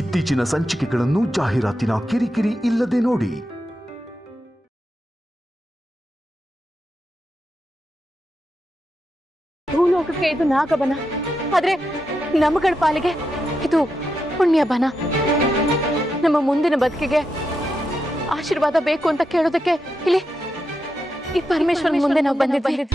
ಇತ್ತೀಚಿನ ಸಂಚಿಕೆಗಳನ್ನು ಜಾಹೀರಾತಿನ ಕಿರಿಕಿರಿ ಇಲ್ಲದೆ ನೋಡಿ. ಭೂಲೋಕಕ್ಕೆ ಇದು ನಾಗಬನ, ಆದ್ರೆ ನಮಗಳ ಪಾಲಿಗೆ ಇದು ಪುಣ್ಯಬನ. ನಮ್ಮ ಮುಂದಿನ ಬದುಕಿಗೆ ಆಶೀರ್ವಾದ ಬೇಕು ಅಂತ ಕೇಳೋದಕ್ಕೆ ಇಲ್ಲಿ ಈ ಪರಮೇಶ್ವರನ ಮುಂದೆ ನಾವು ಬಂದಿದ್ವಿ.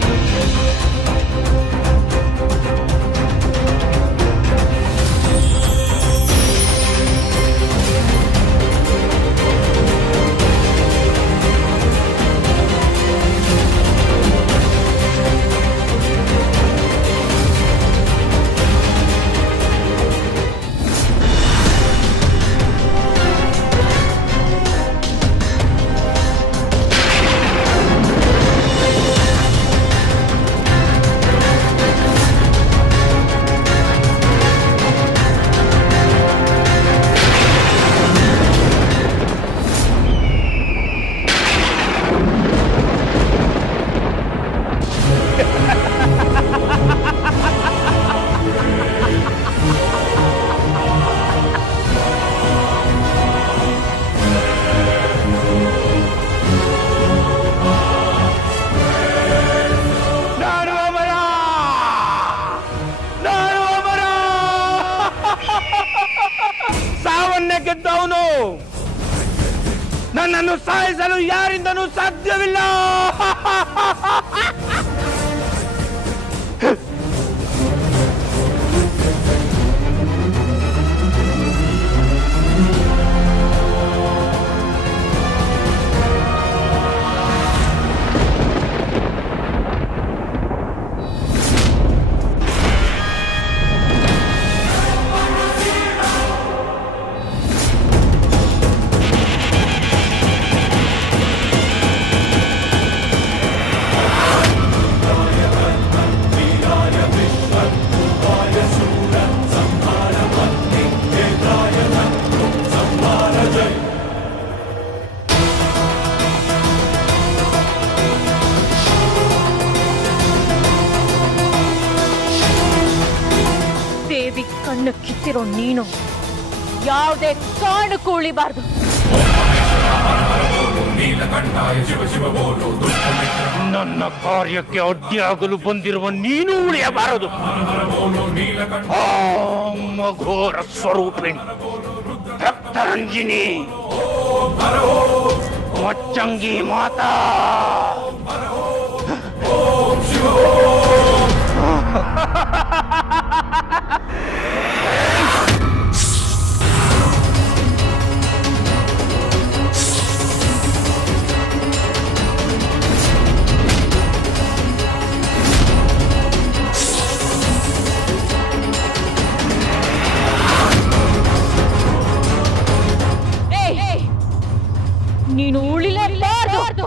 ಗೆದ್ದವನು ನನ್ನನ್ನು ಸಾಯಿಸಲು ಯಾರಿಂದನೂ ಸಾಧ್ಯವಿಲ್ಲ. ದೇವಿ ಕಣ್ಣು ಕಿತ್ತಿರೋ ನೀನು ಯಾವುದೇ ಕಾರಣಕ್ಕೂ ಉಳಿಬಾರ್ದು. ನನ್ನ ಕಾರ್ಯಕ್ಕೆ ಅಡ್ಡಿಯಾಗಲು ಬಂದಿರುವ ನೀನು ಉಳಿಯಬಾರದು. ಘೋರ ಸ್ವರೂಪಿಣಿ ರಕ್ತರಂಜಿನಿ ಮಚ್ಚಂಗಿ ಮಾತಾ ನೀನು ಉಳಿಲೇಬಾರದು.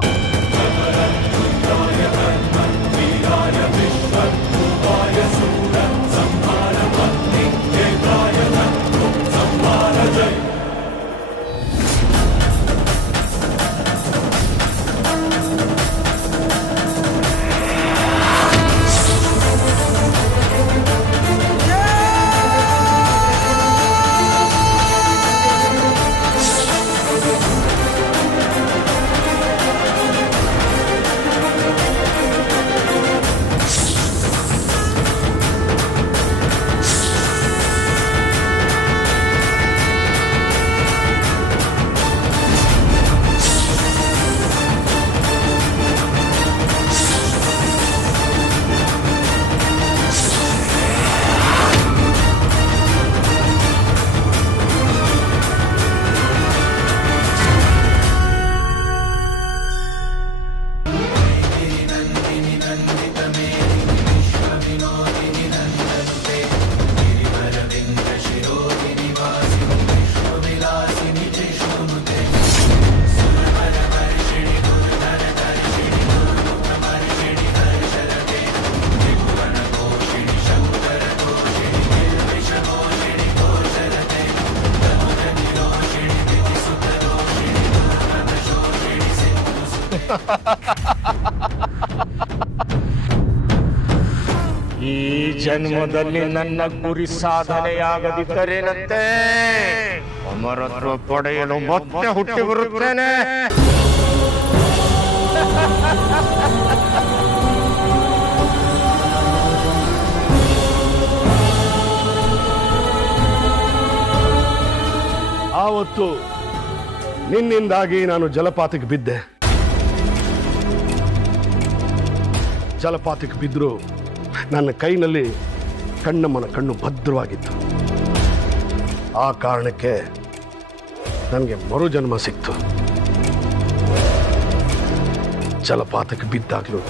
ಈ ಜನ್ಮದಲ್ಲಿ ನನ್ನ ಗುರಿ ಸಾಧನೆಯಾಗದಿದ್ದರೇನಂತೆ ಅಮರತ್ವ ಪಡೆಯಲು ಮತ್ತೆ ಹುಟ್ಟಿ ಬರುತ್ತೇನೆ. ಆವತ್ತು ನಿನ್ನಿಂದಾಗಿ ನಾನು ಜಲಪಾತಕ್ಕೆ ಬಿದ್ದೆ. ಜಲಪಾತಕ್ಕೆ ಬಿದ್ದರೂ ನನ್ನ ಕೈನಲ್ಲಿ ಕಣ್ಣಮ್ಮನ ಕಣ್ಣು ಭದ್ರವಾಗಿತ್ತು. ಆ ಕಾರಣಕ್ಕೆ ನನಗೆ ಮರುಜನ್ಮ ಸಿಕ್ತು. ಜಲಪಾತಕ್ಕೆ ಬಿದ್ದಾಗಲೂ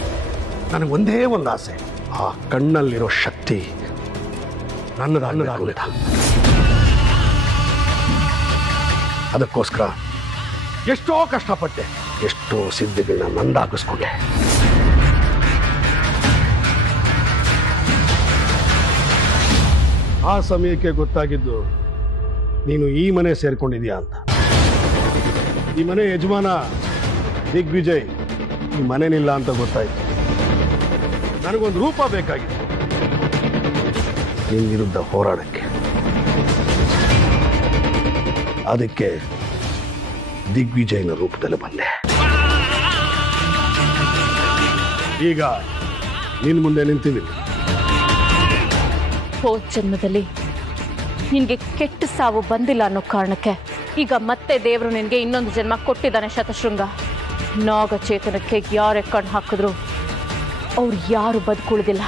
ನನಗೆ ಒಂದೇ ಒಂದು ಆಸೆ, ಆ ಕಣ್ಣಲ್ಲಿರೋ ಶಕ್ತಿ ನನ್ನದಾಗಬೇಕು ಅಂತ. ಅದಕ್ಕೋಸ್ಕರ ಎಷ್ಟೋ ಕಷ್ಟಪಟ್ಟೆ, ಎಷ್ಟೋ ಸಿದ್ಧಿಗಳನ್ನ ನಂದಾಗಿಸ್ಕೊಂಡೆ. ಆ ಸಮಯಕ್ಕೆ ಗೊತ್ತಾಗಿದ್ದು ನೀನು ಈ ಮನೆ ಸೇರ್ಕೊಂಡಿದ್ಯಾ ಅಂತ. ಈ ಮನೆ ಯಜಮಾನ ದಿಗ್ವಿಜಯ್ ಈ ಮನೆನಿಲ್ಲ ಅಂತ ಗೊತ್ತಾಯ್ತು. ನನಗೊಂದು ರೂಪ ಬೇಕಾಗಿತ್ತು ನಿನ್ನ ವಿರುದ್ಧ ಹೋರಾಡಕ್ಕೆ. ಅದಕ್ಕೆ ದಿಗ್ವಿಜಯನ ರೂಪದಲ್ಲಿ ಬಂದೆ. ಈಗ ನಿನ್ ಮುಂದೆ ನಿಂತಿದ್ದೀನಿ. ಹೋದ ಜನ್ಮದಲ್ಲಿ ನಿನ್ಗೆ ಕೆಟ್ಟ ಸಾವು ಬಂದಿಲ್ಲ ಅನ್ನೋ ಕಾರಣಕ್ಕೆ ಈಗ ಮತ್ತೆ ದೇವರು ನಿನ್ಗೆ ಇನ್ನೊಂದು ಜನ್ಮ ಕೊಟ್ಟಿದ್ದಾನೆ ಶತಶೃಂಗ. ನಾಗಚೇತನಕ್ಕೆ ಯಾರೇ ಕಣ್ಣು ಹಾಕಿದ್ರು ಅವ್ರು ಯಾರು ಬದುಕುಳಿದಿಲ್ಲ.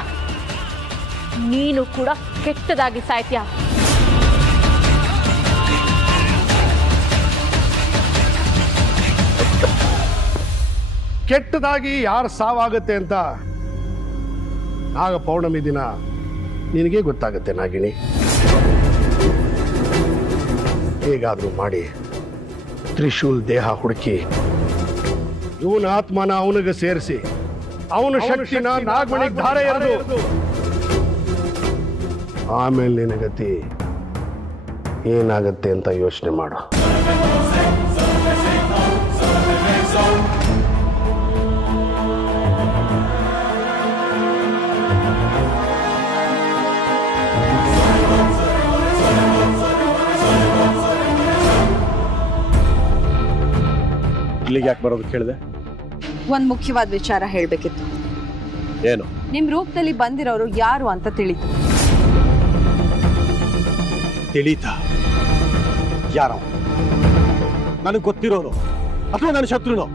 ನೀನು ಕೂಡ ಕೆಟ್ಟದಾಗಿ ಸಾಯ್ತೀಯ. ಕೆಟ್ಟದಾಗಿ ಯಾರು ಸಾವಾಗತ್ತೆ ಅಂತ ನಾಗ ಪೌರ್ಣಮಿ ದಿನ ನಿನಗೆ ಗೊತ್ತಾಗುತ್ತೆ ನಾಗಿಣಿ. ಹೇಗಾದ್ರೂ ಮಾಡಿ ತ್ರಿಶೂಲ್ ದೇಹ ಹುಡುಕಿ ಇವನ ಆತ್ಮನ ಅವನಿಗೆ ಸೇರಿಸಿ ಅವನ ಶಕ್ತಿನ ನಾಗಮಣಿಗೆ ಧಾರೆ ಎರೆದು ಆಮೇಲೆ ನಿನ್ನ ಗತಿ ಏನಾಗತ್ತೆ ಅಂತ ಯೋಚನೆ ಮಾಡು. ಇಲ್ಲಿಗೆ ಯಾಕೆ ಬರೋದು ಕೇಳಿದೆ? ಒಂದ್ ಮುಖ್ಯವಾದ ವಿಚಾರ ಹೇಳ್ಬೇಕಿತ್ತು. ಏನು? ನಿಮ್ ರೂಪದಲ್ಲಿ ಬಂದಿರೋರು ಯಾರು ಅಂತ ತಿಳಿತು. ತಿಳಿತಾ? ಯಾರ? ನನಗೆ ಗೊತ್ತಿರೋನು ಅಥವಾ ನನ್ನ ಶತ್ರುನು?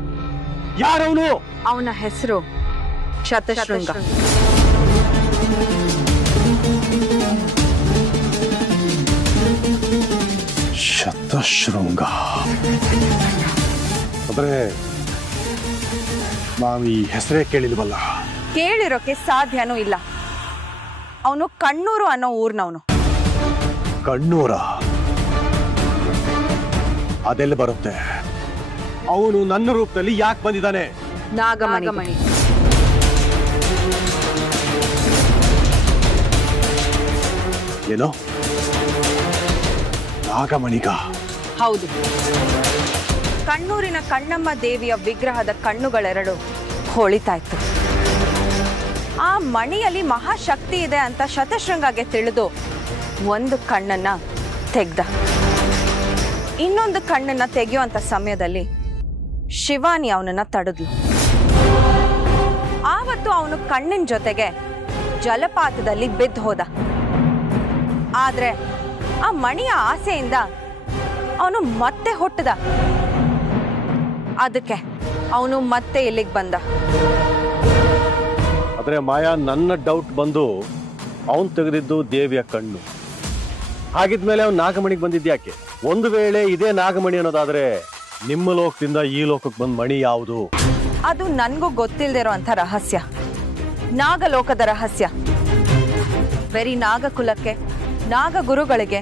ಯಾರವನು? ಅವನ ಹೆಸರು ಶತಶೃಂಗ. ಶತಶೃಂಗ ಅಂದ್ರೆ ನಾವು ಈ ಹೆಸರೇ ಕೇಳಿಲ್ವಲ್ಲ. ಕೇಳಿರೋಕೆ ಸಾಧ್ಯನೂ ಇಲ್ಲ. ಅವನು ಕಣ್ಣೂರು ಅನ್ನೋ ಊರ್ನವನು. ಕಣ್ಣೂರ? ಅದೆಲ್ಲ ಬರುತ್ತೆ? ಅವನು ನನ್ನ ರೂಪದಲ್ಲಿ ಯಾಕೆ ಬಂದಿದ್ದಾನೆ? ನಾಗಮಣಿ. ಏನೋ ನಾಗಮಣಿಗ? ಹೌದು. ಕಣ್ಣೂರಿನ ಕಣ್ಣಮ್ಮ ದೇವಿಯ ವಿಗ್ರಹದ ಕಣ್ಣುಗಳೆರಡು ಹೊಳಿತಾ ಇತ್ತು. ಆ ಮಣಿಯಲ್ಲಿ ಮಹಾಶಕ್ತಿ ಇದೆ ಅಂತ ಶತಶೃಂಗಗೆ ತಿಳಿದು ಒಂದು ಕಣ್ಣನ್ನ ತೆಗ್ದ. ಇನ್ನೊಂದು ಕಣ್ಣನ್ನ ತೆಗೆಯುವಂತ ಸಮಯದಲ್ಲಿ ಶಿವಾನಿ ಅವನನ್ನ ತಡೆದ್ಲು. ಆವತ್ತು ಅವನು ಕಣ್ಣಿನ ಜೊತೆಗೆ ಜಲಪಾತದಲ್ಲಿ ಬಿದ್ದು ಹೋದ. ಆದ್ರೆ ಆ ಮಣಿಯ ಆಸೆಯಿಂದ ಅವನು ಮತ್ತೆ ಹುಟ್ಟಿದ. ಅದಕ್ಕೆ ಅವನು ಮತ್ತೆ ಇಲ್ಲಿಗೆ ಬಂದ. ಆದ್ರೆ ಮಾಯಾ, ನನ್ನ ಡೌಟ್ ಬಂದು ಅವನ್ ತೆಗೆದಿದ್ದು ದೇವಿಯ ಕಣ್ಣು. ಹಾಗಿದ್ಮೇಲೆ ಅವ್ನು ನಾಗಮಣಿಗೆ ಬಂದಿದ್ಯಾಕೆ? ಒಂದು ವೇಳೆ ಇದೇ ನಾಗಮಣಿ ಅನ್ನೋದಾದ್ರೆ ನಿಮ್ಮ ಲೋಕದಿಂದ ಈ ಲೋಕಕ್ಕೆ ಬಂದ ಮಣಿ ಯಾವುದು? ಅದು ನನ್ಗೂ ಗೊತ್ತಿಲ್ದಿರೋ ಅಂತ ರಹಸ್ಯ. ನಾಗಲೋಕದ ರಹಸ್ಯ. ಬರೀ ನಾಗಕುಲಕ್ಕೆ, ನಾಗ ಗುರುಗಳಿಗೆ,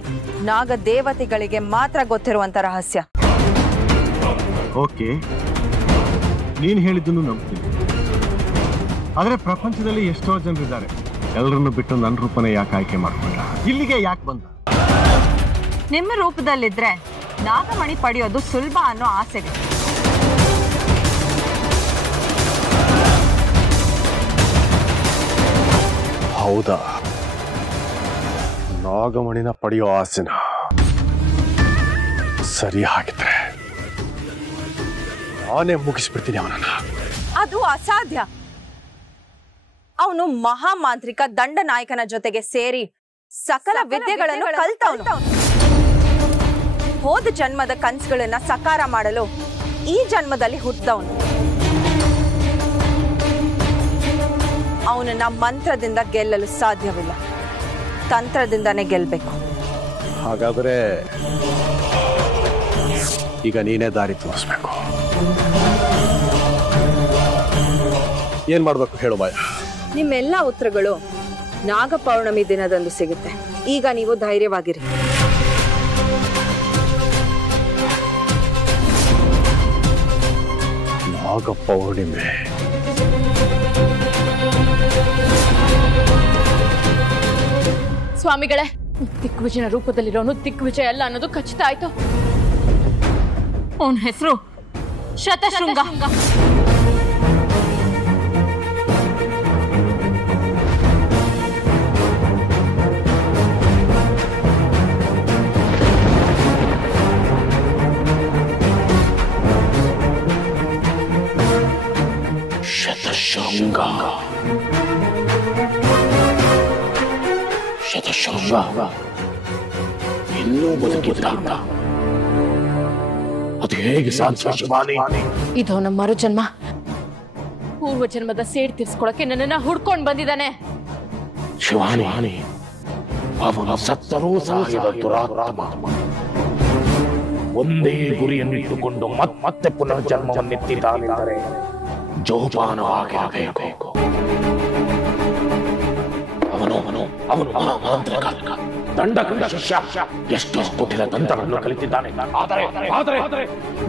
ನಾಗ ದೇವತೆಗಳಿಗೆ ಮಾತ್ರ ಗೊತ್ತಿರುವಂತ ರಹಸ್ಯ. ಓಕೆ, ನೀನ್ ಹೇಳಿದ್ದನ್ನು ನಂಬ್ತೀನಿ. ಆದ್ರೆ ಪ್ರಪಂಚದಲ್ಲಿ ಎಷ್ಟೋ ಜನರಿದ್ದಾರೆ, ಎಲ್ಲರನ್ನು ಬಿಟ್ಟು ನನ್ನ ರೂಪನೇ ಯಾಕೆ ಆಯ್ಕೆ ಮಾಡ್ಕೊಂಡ? ಇಲ್ಲಿಗೆ ಯಾಕೆ ಬಂದ? ನಿಮ್ಮ ರೂಪದಲ್ಲಿದ್ರೆ ನಾಗಮಣಿ ಪಡೆಯೋದು ಸುಲಭ ಅನ್ನೋ ಆಸೆಗೆ. ಹೌದಾ? ನಾಗಮಣಿನ ಪಡೆಯೋ ಆಸೆನ ಸರಿ, ಹಾಗಿದ್ರೆ ನಾನೇ ಮುಗಿಸ್ಬಿಡ್ತೀನಿ ಅವನನ್ನ. ಅದು ಅಸಾಧ್ಯ. ಅವನು ಮಹಾಮಾಂತ್ರಿಕ ದಂಡನಾಯಕನ ಜೊತೆಗೆ ಸೇರಿ ಸಕಲ ವಿದ್ಯೆಗಳನ್ನು ಕಲ್ತವನು. ಹೋದ ಜನ್ಮದ ಕನಸುಗಳನ್ನ ಸಕಾರ ಮಾಡಲು ಈ ಜನ್ಮದಲ್ಲಿ ಹುಟ್ಟಿದವನು. ಅವನನ್ನ ಮಂತ್ರದಿಂದ ಗೆಲ್ಲಲು ಸಾಧ್ಯವಿಲ್ಲ, ತಂತ್ರದಿಂದಾನೇ ಗೆಲ್ಲಬೇಕು. ಹಾಗಾದ್ರೆ ಈಗ ನೀನೇ ದಾರಿ ತೋರಿಸ್ಬೇಕು. ಏನ್ ಮಾಡ್ಬೇಕು ಹೇಳು ಮಾಯ? ನಿಮ್ಮೆಲ್ಲ ಉತ್ತರಗಳು ನಾಗಪೌರ್ಣಮಿ ದಿನದಂದು ಸಿಗುತ್ತೆ. ಈಗ ನೀವು ಧೈರ್ಯವಾಗಿರಿ. ನಾಗಪೌರ್ಣಿಮೆ. ಸ್ವಾಮಿಗಳೇ, ದಿಗ್ವಿಜಯನ ರೂಪದಲ್ಲಿರೋನು ದಿಗ್ವಿಜಯ ಅಲ್ಲ ಅನ್ನೋದು ಖಚಿತ ಆಯ್ತು. ಅವನ ಹೆಸರು ಶತಶೃಂಗ. ಶತಶೃಂಗ ಇನ್ನೂ ಬದುಕಿದ್ದ. ಅದು ಹೇಗೆ ಸಾಧ್ಯ ಶಿವಾನಿ? ಇದು ಅವನ ಮರುಜನ್ಮ. ಪೂರ್ವ ಜನ್ಮದ ಸೇಡ್ ತೀರ್ಸ್ಕೊಳಕ್ಕೆ ನನ್ನನ್ನ ಹುಡ್ಕೊಂಡು ಬಂದಿದ್ದಾನೆ. ಶಿವಾನಿ, ಅವನ ಸತ್ತರೂ ಸಾಗಿದ ದುರಾತ್ಮ ಒಂದೇ ಗುರಿಯನ್ನು ಇಟ್ಟುಕೊಂಡು ಮತ್ತೆ ಪುನರ್ಜನ್ಮವನ್ನೆತ್ತಿದ್ದಾನೆಂದರೆ ಜೋಪಾನವಾಗಿರಬೇಕು. ಅವನು ಮಾಂತ್ರಿಕ ದಂಡಕಂಡ ಶಿಷ್ಯ. ಎಷ್ಟೋ ಕುಟಿಲ ತಂತ್ರಗಳನ್ನು ಕಲಿತಿದ್ದಾನೆ. ಆದರೆ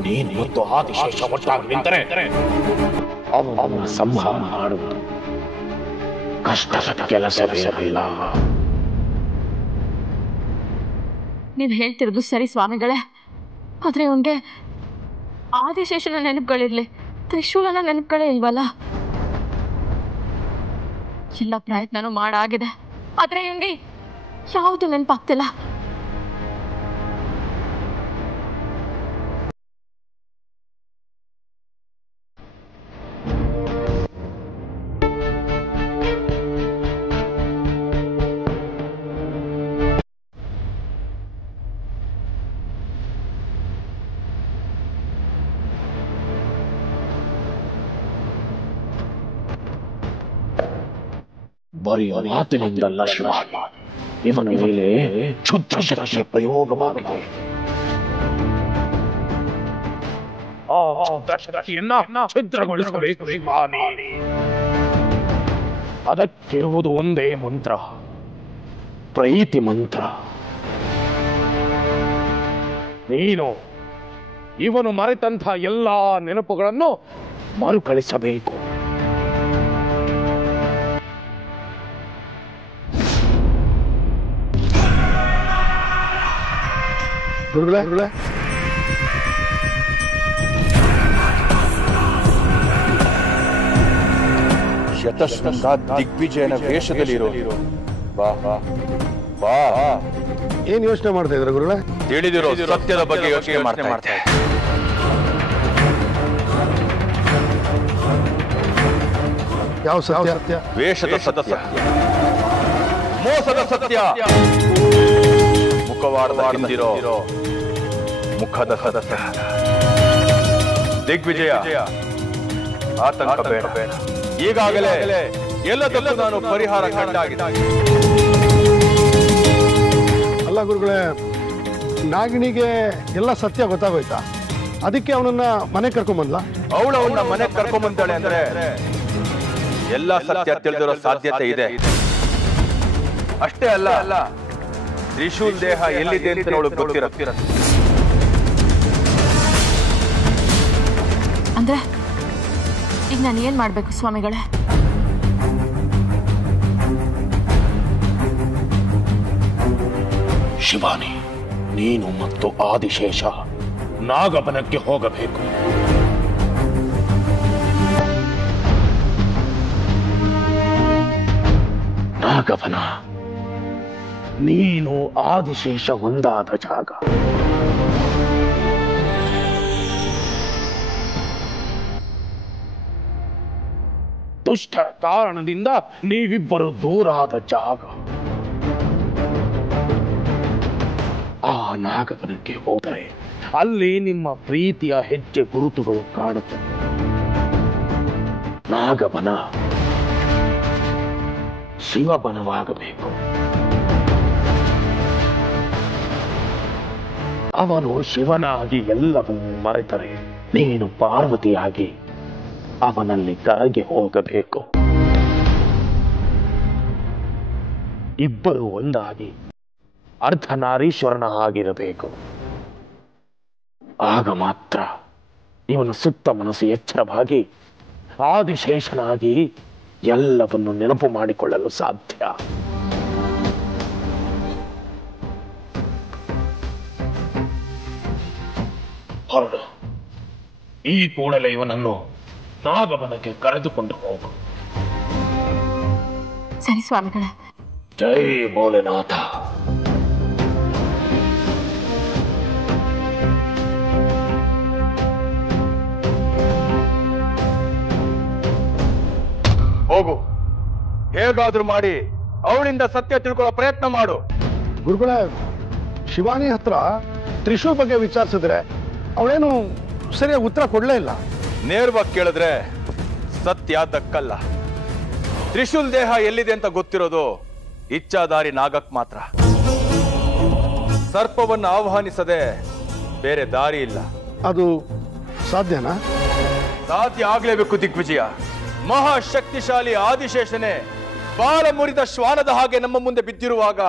ನೀನು ಮತ್ತು ಆದಿಶೇಷ ಒಟ್ಟಾಗಿ ನಿಂತರೆ ಅವನ ಸಂಹಾರ ಮಾಡುವುದು ಕಷ್ಟದ ಕೆಲಸವಿರಲಿಲ್ಲ. ನೀವ್ ಹೇಳ್ತಿರೋದು ಸರಿ ಸ್ವಾಮಿಗಳೇ, ಆದ್ರೆ ಅವನ್ಗೆ ಆದಿಶೇಷನ ನೆನಪುಗಳಿರ್ಲಿ, ತ್ರಿಶೂಲನ ನೆನಪುಗಳೇ ಇಲ್ವಲ್ಲ. ಎಲ್ಲ ಪ್ರಯತ್ನನೂ ಮಾಡಾಗಿದೆ, ಆದ್ರೆ ಇವನ್ಗೆ ಯಾವುದು ನೆನಪಾಗ್ತಿಲ್ಲ. ಬರೀ ಮಾತಿನಿಂದಲ್ಲ ಶಿವಾನಿ, ಇವನ ಮೇಲೆ ಕ್ಷುದ್ರ ಶಕ್ತಿಯ ಪ್ರಯೋಗವಾಗಿದೆ. ಆ ಶಕ್ತಿಯನ್ನ ಛಿದ್ರಗೊಳಿಸಬೇಕು ಶಿವಾನಿ. ಅದಕ್ಕಿರುವುದು ಒಂದೇ ಮಂತ್ರ, ಪ್ರೀತಿ ಮಂತ್ರ. ನೀನು ಇವನು ಮರೆತಂಥ ಎಲ್ಲಾ ನೆನಪುಗಳನ್ನು ಮರುಕಳಿಸಬೇಕು. ಶತಶೃಂಗ ದಿಗ್ವಿಜಯನ ವೇಷದಲ್ಲಿರೋ. ಬಾ ಬಾ. ಏನ್ ಯೋಚನೆ ಮಾಡ್ತಾ ಇದ್ರ ಗುರುಗಳೇ? ತಿಳಿದಿರೋ ಸತ್ಯದ ಬಗ್ಗೆ ಯೋಚನೆ ಮಾಡ್ತಾ ಇದ್ದೆ. ಯಾವ ಸತ್ಯ? ವೇಷದ ಸತ್ಯ, ಮೋಸದ ಸತ್ಯ, ಮುಖವಾಡದ ಹಿಂದಿರೋ ಮುಖದ ಸತ್ಯ. ದಿಗ್ವಿಜಯ, ಆತಂಕ ಬೇಡ. ಈಗಾಗಲೇ ಎಲ್ಲದಕ್ಕೂ ನಾನು ಪರಿಹಾರ ಕಂಡಾಗಿದೆ. ಅಲ್ಲ ಗುರುಗಳೇ, ನಾಗಿಣಿಗೆ ಎಲ್ಲ ಸತ್ಯ ಗೊತ್ತಾಗೋಯ್ತಾ? ಅದಕ್ಕೆ ಅವನನ್ನ ಮನೆ ಕರ್ಕೊಂಬಂದ್ಲ? ಅವಳವನ್ನ ಮನೆ ಕರ್ಕೊಂಬಂದಾಳೆ ಅಂದ್ರೆ ಎಲ್ಲ ಸತ್ಯ ತಿಳಿದಿರೋ ಸಾಧ್ಯತೆ ಇದೆ. ಅಷ್ಟೇ ಅಲ್ಲ, ತ್ರಿಶೂಲ್ ದೇಹ ಎಲ್ಲಿದೆ ಅಂತ ಅವಳು ಗೊತ್ತಿರತ್ತೆ. ಅಂದ್ರೆ ಈಗ ನಾನು ಏನ್ ಮಾಡ್ಬೇಕು ಸ್ವಾಮಿಗಳೇ? ಶಿವಾನಿ, ನೀನು ಮತ್ತು ಆದಿಶೇಷ ನಾಗಬನಕ್ಕೆ ಹೋಗಬೇಕು. ನಾಗಬನ ನೀನು ಆದಿಶೇಷ ಒಂದಾದ ಜಾಗ. ದುಷ್ಟ ಕಾರಣದಿಂದ ನೀವಿಬ್ಬರು ದೂರಾದ ಜಾಗ. ಆ ನಾಗವನಕ್ಕೆ ಹೋದರೆ ಅಲ್ಲಿ ನಿಮ್ಮ ಪ್ರೀತಿಯ ಹೆಜ್ಜೆ ಗುರುತುಗಳು ಕಾಣುತ್ತವೆ. ನಾಗವನ ಶಿವಬನವಾಗಬೇಕು. ಅವನು ಶಿವನಾಗಿ ಎಲ್ಲವನ್ನೂ ಮರೆತರೆ ನೀನು ಪಾರ್ವತಿಯಾಗಿ ಅವನಲ್ಲಿ ಕರಗಿ ಹೋಗಬೇಕು. ಇಬ್ಬರು ಒಂದಾಗಿ ಅರ್ಧನಾರೀಶ್ವರನ ಆಗಿರಬೇಕು. ಆಗ ಮಾತ್ರ ಇವನು ಸುತ್ತ ಮನಸ್ಸು ಎಚ್ಚರವಾಗಿ ಆದಿಶೇಷನಾಗಿ ಎಲ್ಲವನ್ನು ನೆನಪು ಮಾಡಿಕೊಳ್ಳಲು ಸಾಧ್ಯ. ಹೊರಡು. ಈ ಕೂಡಲೇ ಇವನನ್ನು ನಾಗವನಕ್ಕೆ ಕರೆದುಕೊಂಡು ಹೋಗು. ಸರಿ ಸ್ವಾಮಿಗಳೇ. ಜೈ ಭೋಲೆನಾಥ. ಹೋಗು, ಹೇಗಾದ್ರೂ ಮಾಡಿ ಅವಳಿಂದ ಸತ್ಯ ತಿಳ್ಕೊಳ್ಳೋ ಪ್ರಯತ್ನ ಮಾಡು. ಗುರುಗಳೇ, ಶಿವಾನಿ ಹತ್ರ ತ್ರಿಶೂಲ್ ಬಗ್ಗೆ ವಿಚಾರಿಸಿದ್ರೆ ಅವಳೇನು ಸರಿಯಾಗಿ ಉತ್ತರ ಕೊಡಲೇ ಇಲ್ಲ. ನೇರವಾಗಿ ಕೇಳಿದ್ರೆ ಸತ್ಯ ದಕ್ಕಲ್ಲ. ತ್ರಿಶೂಲ್ ದೇಹ ಎಲ್ಲಿದೆ ಅಂತ ಗೊತ್ತಿರೋದು ಇಚ್ಛಾಧಾರಿ ನಾಗಕ್ ಮಾತ್ರ. ಸರ್ಪವನ್ನು ಆಹ್ವಾನಿಸದೆ ಬೇರೆ ದಾರಿ ಇಲ್ಲ. ಅದು ಸಾಧ್ಯನಾ? ಸಾಧ್ಯ ಆಗ್ಲೇಬೇಕು ದಿಗ್ವಿಜಯ. ಮಹಾಶಕ್ತಿಶಾಲಿ ಆದಿಶೇಷನೇ ಬಾಲ ಮುರಿದ ಶ್ವಾನದ ಹಾಗೆ ನಮ್ಮ ಮುಂದೆ ಬಿದ್ದಿರುವಾಗ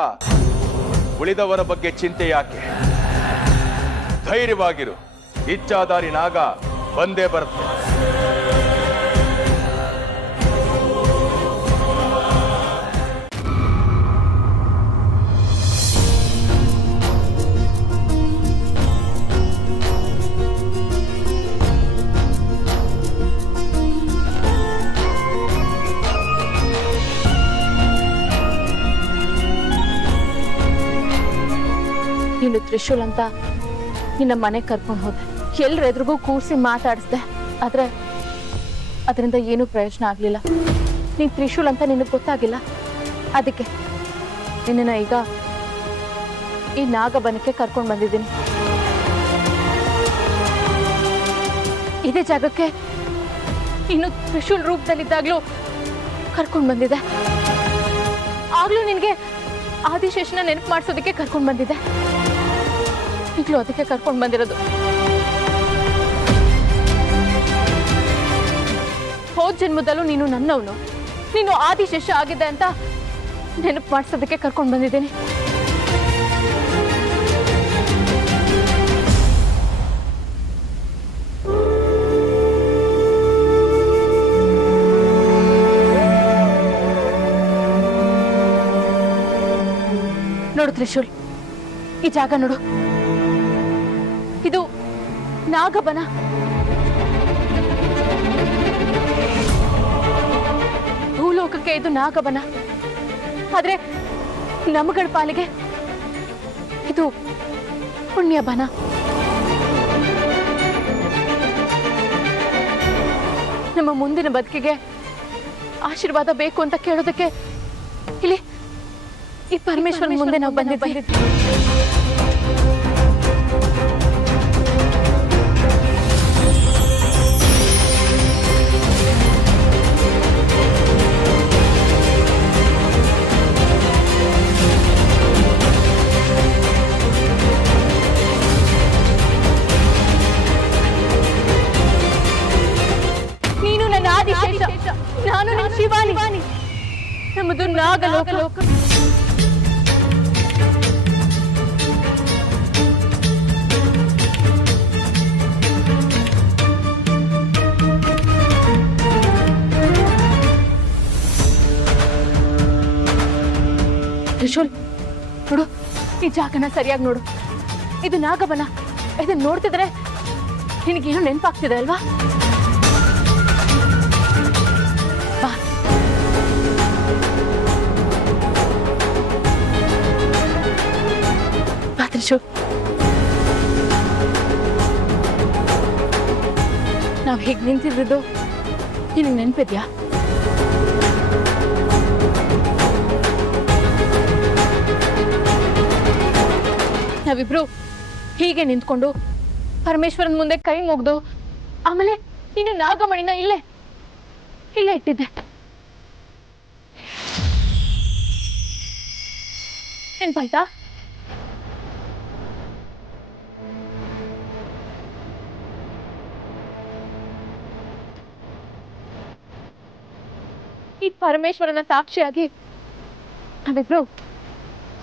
ಉಳಿದವರ ಬಗ್ಗೆ ಚಿಂತೆ ಯಾಕೆ? ಧೈರ್ಯವಾಗಿರು, ಇಚ್ಛಾಧಾರಿ ನಾಗ ಬಂದೇ ಬರುತ್ತೆ. ನೀನು ತ್ರಿಶೂಲ್ ಅಂತ ನಿನ್ನ ಮನೆ ಕರ್ಕೊಂಡು ಹೋದೆ, ಎಲ್ರೆದ್ರಿಗೂ ಕೂರಿಸಿ ಮಾತಾಡಿಸ್ದೆ. ಆದ್ರೆ ಅದರಿಂದ ಏನೂ ಪ್ರಯೋಜನ ಆಗ್ಲಿಲ್ಲ. ನೀನ್ ತ್ರಿಶೂಲ್ ಅಂತ ನಿನಗೆ ಗೊತ್ತಾಗಿಲ್ಲ. ಅದಕ್ಕೆ ನಿನ್ನ ಈಗ ಈ ನಾಗವನಕ್ಕೆ ಕರ್ಕೊಂಡು ಬಂದಿದ್ದೀನಿ. ಇದೇ ಜಾಗಕ್ಕೆ ಇನ್ನು ತ್ರಿಶೂಲ್ ರೂಪದಲ್ಲಿದ್ದಾಗ್ಲೂ ಕರ್ಕೊಂಡು ಬಂದಿದೆ. ಆಗ್ಲೂ ನಿನಗೆ ಆದಿಶೇಷನ ನೆನಪು ಮಾಡಿಸೋದಕ್ಕೆ ಕರ್ಕೊಂಡು ಬಂದಿದೆ. ಈಗಲೂ ಅದಕ್ಕೆ ಕರ್ಕೊಂಡು ಬಂದಿರೋದು. ಹೋದ ಜನ್ಮದಲ್ಲೂ ನೀನು ನನ್ನವನು, ನೀನು ಆದಿಶೇಷ ಆಗಿದೆ ಅಂತ ನೆನಪು ಮಾಡಿಸೋದಕ್ಕೆ ಕರ್ಕೊಂಡು ಬಂದಿದ್ದೀನಿ. ನೋಡು ತ್ರಿಶೂಲ್, ಈ ಜಾಗ ನೋಡು. ಇದು ನಾಗವನ. ಭೂಲೋಕಕ್ಕೆ ಇದು ನಾಗವನ. ಆದ್ರೆ ನಮಗಳ ಪಾಲಿಗೆ ಇದು ಪುಣ್ಯಬನ. ನಮ್ಮ ಮುಂದಿನ ಬದುಕಿಗೆ ಆಶೀರ್ವಾದ ಬೇಕು ಅಂತ ಕೇಳೋದಕ್ಕೆ ಇಲ್ಲಿ ಈ ಪರಮೇಶ್ವರನ ಮುಂದೆ ನಾವು ಬಂದಿದ್ದೀವಿ. ನೀನು ನನ್ನ ಆದಿಶೇಷ, ನಾನು ನನ್ನ ಶಿವಾನಿ. ನಮ್ಮದು ನಾಗಲೋಕ. ತ್ರಿಶೂಲ್, ನೋಡು, ಈ ಜಾಗನ ಸರಿಯಾಗಿ ನೋಡು. ಇದು ನಾಗವನ. ಇದನ್ನ ನೋಡ್ತಿದ್ರೆ ನಿನಗೇನು ನೆನಪಾಗ್ತಿದೆ ಅಲ್ವಾ? ಬಾ. ಬಾ ತ್ರಿಶೂಲ್. ನಾವು ಹೀಗೆ ನಿಂತಿದ್ದು ನಿನಗೆ ನೆನಪಿದ್ಯಾ? ನಾವಿಬ್ರು ಹೀಗೆ ನಿಂತ್ಕೊಂಡು ಪರಮೇಶ್ವರನ್ ಮುಂದೆ ಕೈ ಮುಗ್ದು ಆಮೇಲೆ ನೀನು ನಾಗಮಣಿನ ಇಲ್ಲೇ ಇಟ್ಟಿದ್ದೆ. ನೆನ್ಪಾಯ್ತಾ? ಈ ಪರಮೇಶ್ವರನ ಸಾಕ್ಷಿಯಾಗಿ ನಾವಿಬ್ರು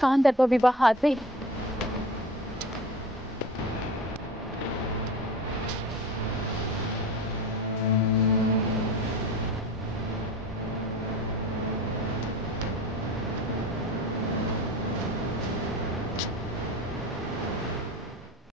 ಗಾಂಧರ್ವ ವಿವಾಹ ಆದ್ವಿ.